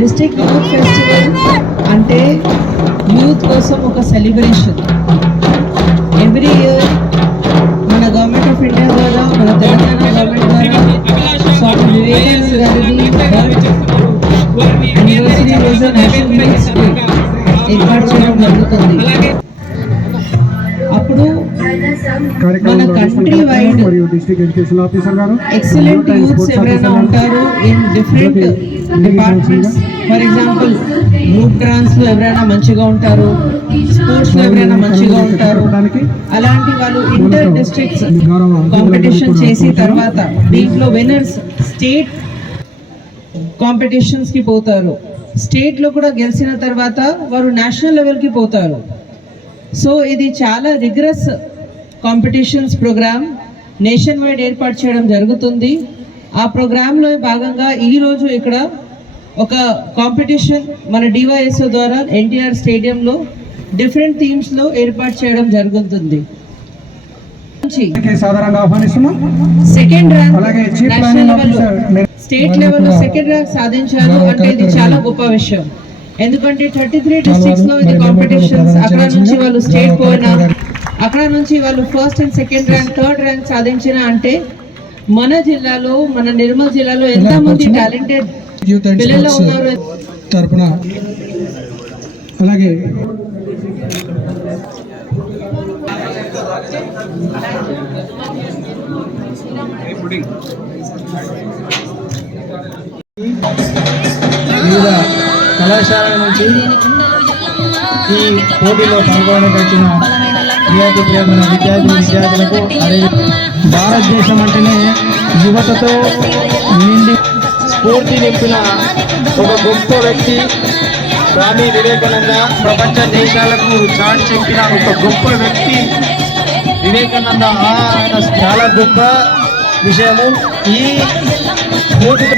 District youth festival అంటే youth కోసం ఒక సెలబ్రేషన్. ఎవ్రీ ఇయర్ మన గవర్నమెంట్ ఆఫ్ ఇండియా ద్వారా, మన తెలంగాణ గవర్నమెంట్ ద్వారా స్వామి వివేకానంద గారిది యూనివర్సిటీ రోజు నేషనల్ యూత్ డే ఏర్పాటు చేయడం జరుగుతుంది. అప్పుడు మన కంట్రీ వైడ్ ఎక్సలెంట్ యూత్స్ ఎవరైనా ఉంటారు in different departments. For example group dance లో ఎవరైనా మంచిగా ఉంటారు, స్పోర్ట్స్ లో ఎవరైనా మంచిగా ఉంటారు. అలాంటి వాళ్ళు ఇంటర్ డిస్ట్రిక్ట్స్ కాంపిటీషన్ చేసి తర్వాత దీంట్లో విన్నర్స్ స్టేట్ కాంపిటీషన్స్ కి పోతారు. స్టేట్ లో కూడా గెలిచిన తర్వాత వారు నేషనల్ లెవెల్ కి పోతారు. సో ఇది చాలా రిగ్రెస్ కాంపిటీషన్స్ ప్రోగ్రామ్ నేషన్ వైడ్ ఏర్పాటు చేయడం జరుగుతుంది. ఆ ప్రోగ్రాంలో భాగంగా ఈరోజు ఇక్కడ ఒక కాంపిటీషన్ మన డివైఎస్ఓ ద్వారా ఎన్టీఆర్ స్టేడియంలో డిఫరెంట్ థీమ్స్లో ఏర్పాటు చేయడం జరుగుతుంది. సెకండ్ ర్యాంక్ నేషనల్ లెవెల్లో, స్టేట్ లెవెల్లో సెకండ్ ర్యాంక్ సాధించారు అంటే ఇది చాలా గొప్ప విషయం. ఎందుకంటే 33 డిస్ట్రిక్ట్స్ లో ఇది కాంపిటీషన్స్. అక్కడ నుంచి వాళ్ళు స్టేట్ పోయినా, అక్కడ నుంచి వాళ్ళు first and second rank, third rank సాధించిన అంటే మన జిల్లాలో, మన నిర్మల్ జిల్లాలో ఎంత మంది టాలెంటెడ్ పిల్లలు ఉన్నారు తరపున. అలాగే వివిధ కళాశాలల నుంచి ఈ పోటీలో పాల్గొనడానికి వచ్చిన ప్రియమైన విద్యార్థులకు, అదే భారతదేశం అంటేనే యువతతో నిండి స్ఫూర్తి నింపిన ఒక గొప్ప వ్యక్తి స్వామి వివేకానంద. ప్రపంచ దేశాలకు చాటి చెప్పిన ఒక గొప్ప వ్యక్తి వివేకానంద. ఆయన చాలా గొప్ప విషయము. ఈ స్ఫూర్తి